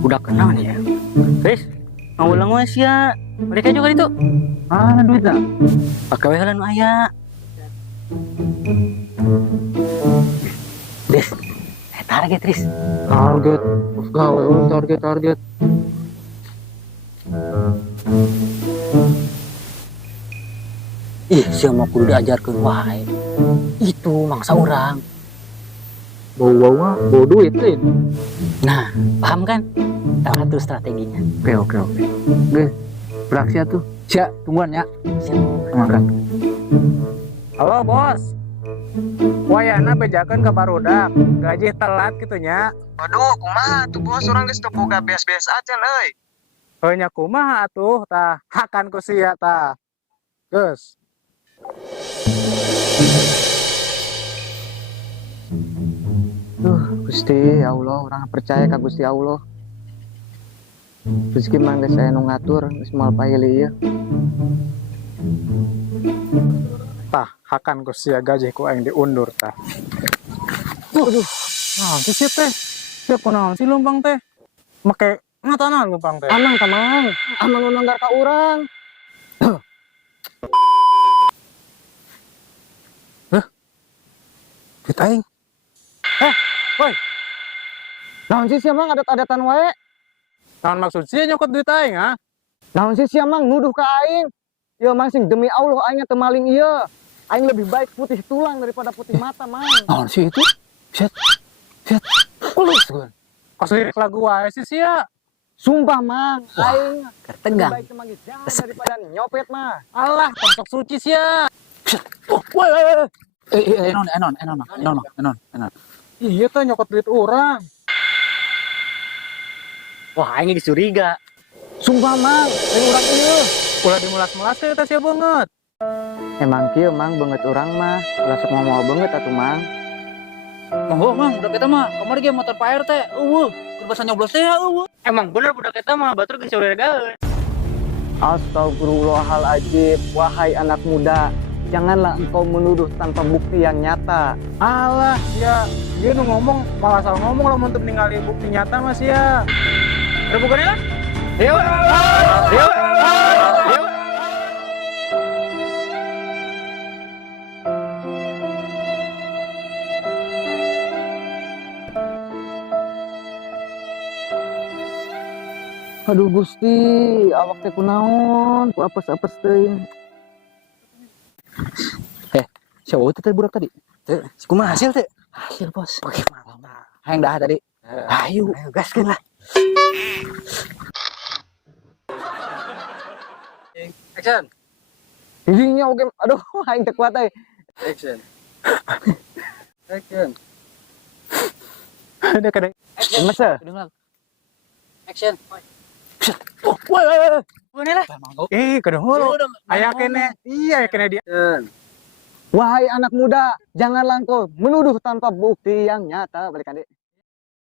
Udah kenal nih ya. Guys, mau ulang wes ya. Mereka juga itu. Mana duit tak? Pakai wehelan aya. Des, target Tris. Target. Gawe target. Ih, siapa mau kudu diajarkeun wae. Itu mangsa orang. Bawa duit lain. Nah, paham kan? Tak atur strateginya. Oke. Oke. Beraksi tuh. Siap, tungguan ya. Makan. Halo bos, wayana bejakan ke barudak, gaji telat gitunya. Waduh, kumaha tuh bos, orang geus teu boga beas-beas aja euy. Heunya kumaha atuh tah, hakan ku sia tah. Geus. Gusti Allah, orang percaya ka Gusti Allah. Rezeki mah geus aya nu ngatur, geus moal paili ieu. Tah, hakan ku sia gaji ku aing diundur tah. Aduh, naon sih teh? Siapa naon sih lumpang teh? Make ngatana lumpang teh. Amang tamang, amang nu nanggar ka urang. Duit aing. Woi, Naon sih sia mang adat-adatan wae? naon maksud sia nyokot duit aing ha? Naon sih sia mang nuduh ka aing? Ieu mang sing demi Allah aing teu maling ieu. Aing lebih baik putih tulang daripada putih mata, mang. Naon sih itu? Set. Kulus gue. Kos lirik lagu wae sih sia. Sumpah, mang, aing lebih Ketegang. baik temangi jalan daripada nyopet mah. Alah, konsok suci sia. Woi. Enon. Iya tuh nyokot duit orang. Wah, ini curiga. Sumpah, mang, aing urang ieu. Ulah dimulas-mulas teh teh sia banget. Emang kieu mang beungeut urang mah, ulah sok ngomong beungeut atuh mang. Monggo, Mang, budak eta mah kamari ge motor Pak RT. Berbahasa nyoblos teh eueuh. Emang bener budak eta mah batur geus curigaeun. Astagfirullahaladzim, wahai anak muda, janganlah engkau menuduh tanpa bukti yang nyata. Alah, dia nu ngomong malah salah ngomong lah untuk ningali bukti nyata mas ya. Ada bukannya lah? Yuk. Aduh Gusti, awak teh kunaon, ku apes-apes teuing. Siapa teh budak tadi? Teh, kumaha hasil teh? Hasil, Bos. Oke, mantap. Hayang dah tadi. Ayo gaskeun lah. Action. Hidingnya oke, aduh, hayang teu kuat euy. Action. Ada kadang. Gemes ya? Action. Woi. Ini lah. Kadang hulu. Aya kene. Iya, kene dia. Wahai anak muda, janganlah engkau menuduh tanpa bukti yang nyata. Balik adik.